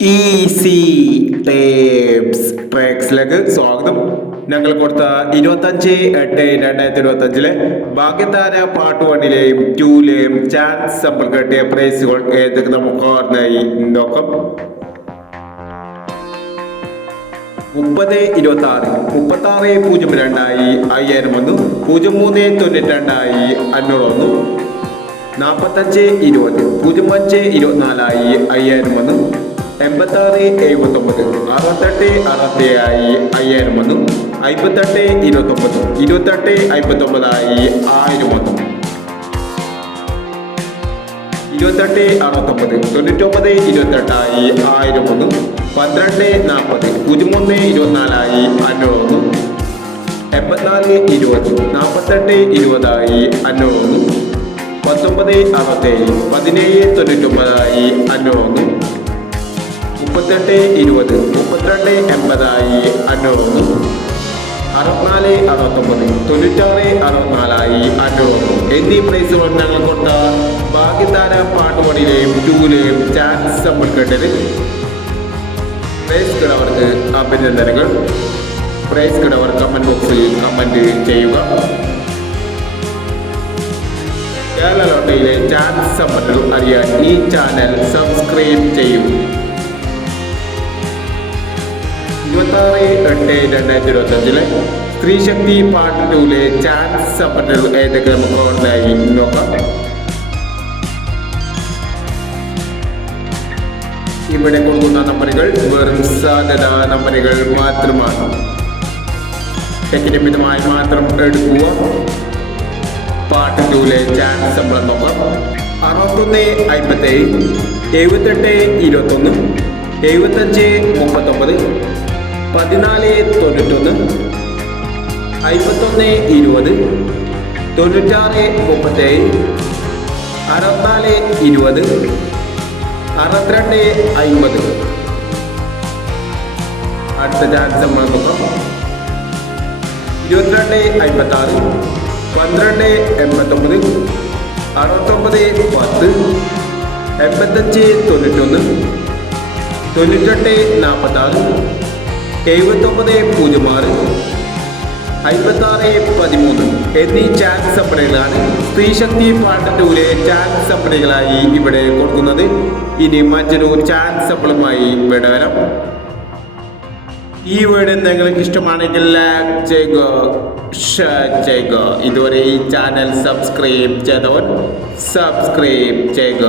Easy tapes ട്രാക്സിലേക്ക് സ്വാഗതം. ഞങ്ങൾ കൊടുത്ത 25/8/2025 ഭാഗ്യതാര പാർട്ട് 1-ലെയും 2-ലെയും ചാൻസ് സമ്പിൾ കിട്ടിയ പ്രൈസുകൾ ഏതൊക്കെ നമുക്ക് ഓർമ്മയായി നോക്കാം. 30/26 36.02 5000 വന്നു. 03/92 500 വന്നു. 45/20 05/24 5000 വന്നു. 86/79 68/67 5000 വന്നു. 58/29 28/59 1000 വന്നു. 28/69 99/28 1000 വന്നു. 12/40 03/24 500 വന്നു. 84/20 48/20 500 വന്നു. 19/67 17/99 500 വന്നു. 38/20 32/80 500 വന്നു. 64/69 96/64 500 വന്നു എന്നീ പ്രൈസുകൾ ഞങ്ങൾ കൊടുത്ത ഭാഗ്യതാര പാർട്ട് 1-ലെയും 2-ലെയും ചാൻസ് സമ്പിൾ കിട്ടിയത്. പ്രൈസ് കിടവർക്ക് അഭിനന്ദനങ്ങൾ. പ്രൈസ് കിടവർ കമന്റ് ബോക്സിൽ കമന്റ് ചെയ്യുക. കേരള ലോട്ടറിയിലെ ചാൻസ് സമ്പിളുകൾ അറിയാൻ ഈ ചാനൽ സബ്സ്ക്രൈബ് ചെയ്യും. 26/8/2025 സ്ത്രീശക്തി പാർട്ട് 2-ലെ ചാൻസ് സമ്പിളുകൾ ഏതൊക്കെ നമുക്ക് ഓർമ്മയായി നോക്കാം. ഇവിടെ കൊടുക്കുന്ന നമ്പറുകൾ വെറും സാധ്യത നമ്പറുകൾ മാത്രമാണ്. ടെക്നിമിതമായി മാത്രം എടുക്കുക. പാർട്ട് 2-ലെ ചാൻസ് സമ്പിൾ നോക്കാം. 61/57 78/21 75/39 14/91 51/20 96/37 64/20 62/50. അടുത്ത ചാൻസ് നമ്മൾ നോക്കാം. 22/56 12/89 69/10 85/91 98/46 79/06 56/13 എന്നീ ചാൻസ് സമ്പിളുകളാണ് സ്ത്രീശക്തി പാർട്ട് 2-ലെ ചാൻസ് സമ്പിളുകളായി ഇവിടെ കൊടുക്കുന്നത്. ഇനി മറ്റൊരു ചാൻസ് സമ്പിളുമായി ഇവിടെ വരാം. ഈ വീഡിയോ നിങ്ങൾക്ക് ഇഷ്ടമാണെങ്കിൽ ലൈക്ക് ചെയ്യുക, ഷെയർ ചെയ്യുക. ഇതുവരെ ഈ ചാനൽ സബ്സ്ക്രൈബ് ചെയ്തവർ സബ്സ്ക്രൈബ് ചെയ്യുക.